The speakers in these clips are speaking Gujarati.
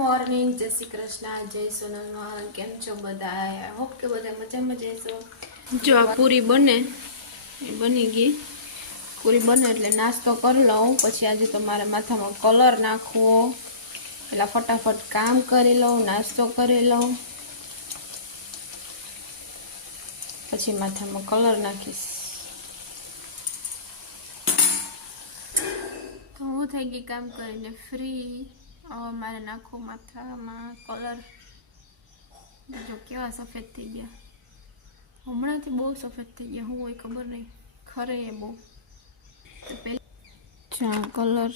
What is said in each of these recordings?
મોર્નિંગ, જય શ્રી કૃષ્ણ, જય સોનલ. કેમ છો બધા? આઈ હોપ કે બધા મજામાં જઈશો. જો આ પૂરી બને બની ગઈ. પૂરી બને એટલે નાસ્તો કરી લઉં. પછી આજે તો મારે માથામાં કલર નાખવો, એટલે ફટાફટ કામ કરી લઉં, નાસ્તો કરી લઉં, પછી માથામાં કલર નાખીશ. તો હું થઈ ગઈ કામ કરીને ફ્રી. હવે મારે નાખો માથામાં કલર. જો કેવા સફેદ થઈ ગયા. હમણાંથી બહુ સફેદ થઈ ગયા. હું હોય ખબર નહીં, ખરે એ બહુ. તો પહેલાં કલર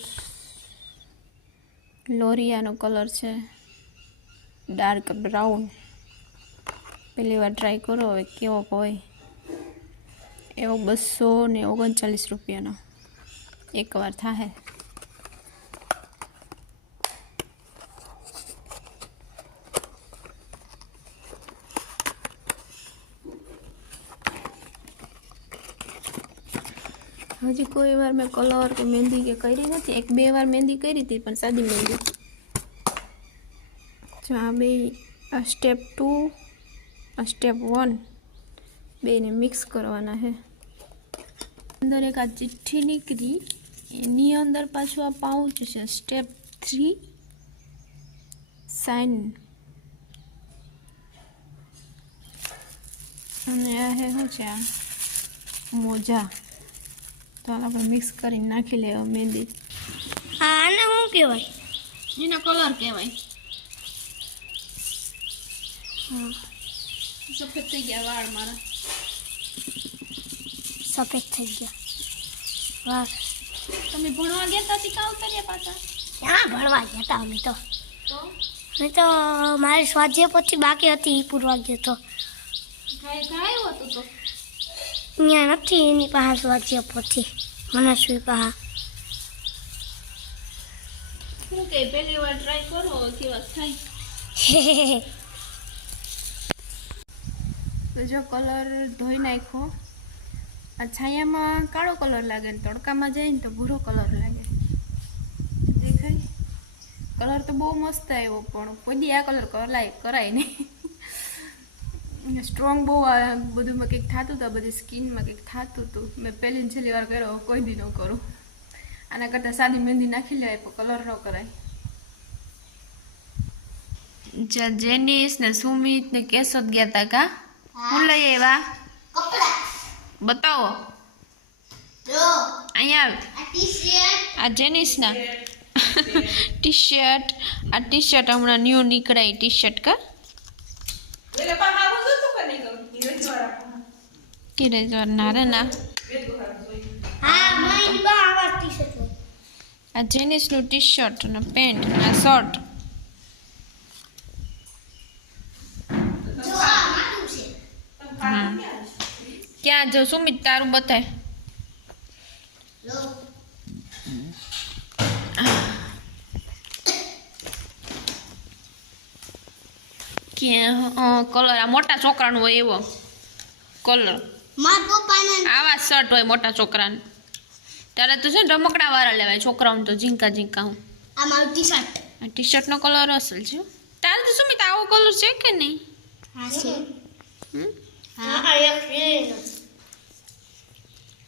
લોરિયાનો કલર છે, ડાર્ક બ્રાઉન. પહેલી વાર ટ્રાય કરો હવે કેવો હોય. એવો 239 રૂપિયાનો એકવાર થાય. હજી કોઈ વાર મેં કલર કે મહેંદી કે કરી નથી. 1-2 વાર મહેંદી કરી હતી, પણ સાદી મહેંદી. જો આ બે, આ સ્ટેપ 2, આ સ્ટેપ 1, બેને મિક્સ કરવાના છે. અંદર એક આ ચિઠ્ઠી નીકળી, એની અંદર પાછું આ પાઉચ છે. સ્ટેપ 3 સાઇન, અને આ છે શું છે, આ મોજા. તો આપણે મિક્સ કરીને નાખી લેવા મહેંદી. આને શું કહેવાય? એનો કલર કહેવાય. હા, સફેદ થઈ ગયા વાળ મારા. સફેદ થઈ ગયા વાહ. તમે ભણવા ગયા હતા શીખાવ કર્યા પાછા? ક્યાં ભણવા ગયા હતા અમે તો? મારે સ્વાધ્યાય પછી બાકી હતી, એ પૂરવા ગયો તો. ગાયું હતું તો અહીંયા નથી એની પાસે સ્વાધ્યાય પછી. મનસ્વી પાસે. શું કે પહેલી વાર ટ્રાય કરો કેવા થાય. તો જો કલર ધોઈ નાખ્યો. આ છાયામાં કાળો કલર લાગે ને તડકામાં જાય ને તો ભૂરો કલર લાગે. દેખાય? કલર તો બહુ મસ્ત આવ્યો, પણ કોઈ દી આ કલર કરાય નહીં. સ્ટ્રોંગ બહુ બધુંમાં કંઈક થતું હતું, બધી સ્કિનમાં કંઈક થતું હતું. મેં પહેલી ને છેલ્લી વાર કર્યો, કોઈ દી ન કરું. આના કરતાં સાદી મહેંદી નાખી લેવાય, પણ કલર ન કરાય. જેનિસ ને સુમિત ને કેશોદ ગયા હતા કા? હું લઈ આવ્યા? બતાવો. અહીંયા આ જેનિસના ટી શર્ટ. આ ટી શર્ટ હમણાં ન્યૂ નીકળાય ટી શર્ટ કા? આ જેનિસનું ટી શર્ટ અને પેન્ટ અને શર્ટ. ક્યાં જો સુમિત તારું બતાય. કલર આ મોટા છોકરાનું હોય એવો કલર. આવા શર્ટ હોય મોટા છોકરાને. ત્યારે તો છે ને રમકડા વાળા લેવાય, છોકરાઓને તો ઝીંકા હું. આ ટી શર્ટનો કલર અસલ છે. તારે તો સુમિત આવો કલર છે કે નહીં?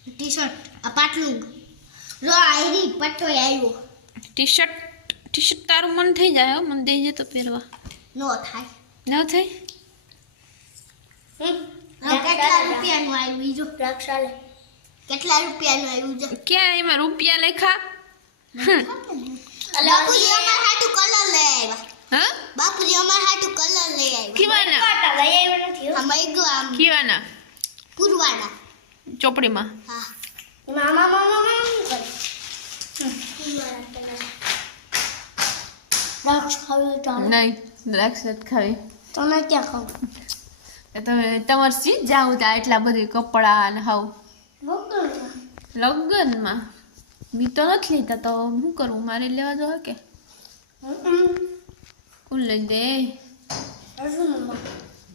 ટી શર્ટ આ પાટલું રો આઈડી પટ્ટો આવ્યો. ટી શર્ટ તારું મન થઈ જાય, મન દેજે તો પહેરવા. નો થાય. ન થાય? કેટલા રૂપિયાનું આવ્યું બીજો પ્રક્ષાલે? કેટલા રૂપિયાનું આવ્યું છે? ક્યાં એમાં રૂપિયા લેખા? બાપુજી અમાર હાટુ કલર લઈ આવ્યા. હા, બાપુજી અમાર હાટુ કલર લઈ આવ્યા. કેવાના? લઈ આવ્યા નથી. આમ કેવાના? પુરવાના ચોપડીમાં. હા, મામા દ્રાક્ષ ખાવી તો નહીં, દ્રાક્ષ નથી ખાવી. તમે ક્યાં ખાવ? તમે તમારે સીધ જાવ ત્યાં એટલા બધી કપડાં ને હાવ લગ્નમાં. બી તો નથી લેતા તો શું કરવું? મારે લેવા જવા કે કોણ લઈ દે?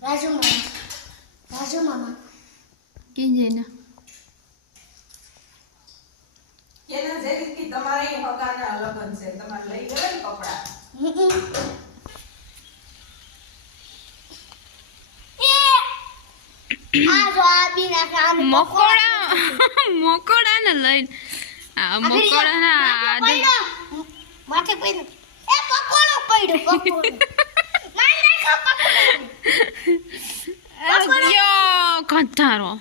રાજુ મામા કે જઈને તમારે લગન છે, તમારે લઈ ગયો ને કપડા. આ જો આ બી નાખે આમ મકોડા ને લઈને આ મકોડા ના માથે પડ્યો એ પકોડો પડ્યો ના નાખો પકોડો યો કંટારો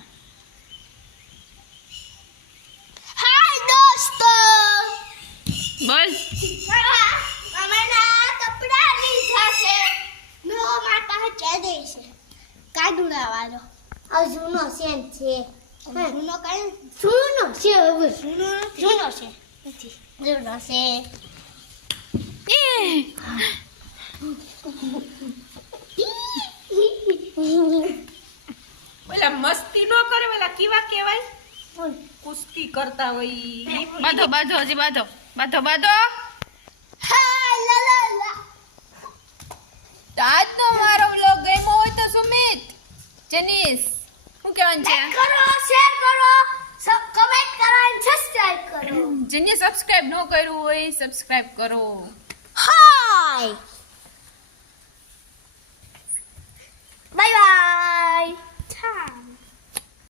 હાય દોસ્તો બોલ અમારા કપડા લીધા છે નો માર પાસે ચાદે છે કાઢુડા વાળો આ જૂનો સેન છે જૂનો કઈ જૂનો છે હવે જૂનો છે નથી જૂનો છે ઓલા મસ્તી નો કરે ઓલા કેવા કહેવાય કુસ્તી કરતા હોય બાધો બાધો હજી બાધો બાધો બાધો હા લા લા લા આજનો મારો વ્લોગ ગમ્યો હોય તો સુમિત જેનિસ શું કહેવાનું છે લાઈક કરો શેર કરો કમેન્ટ કરો અને સબસ્ક્રાઇબ કરો જેને સબસ્ક્રાઇબ ન કર્યું હોય સબસ્ક્રાઇબ કરો હાય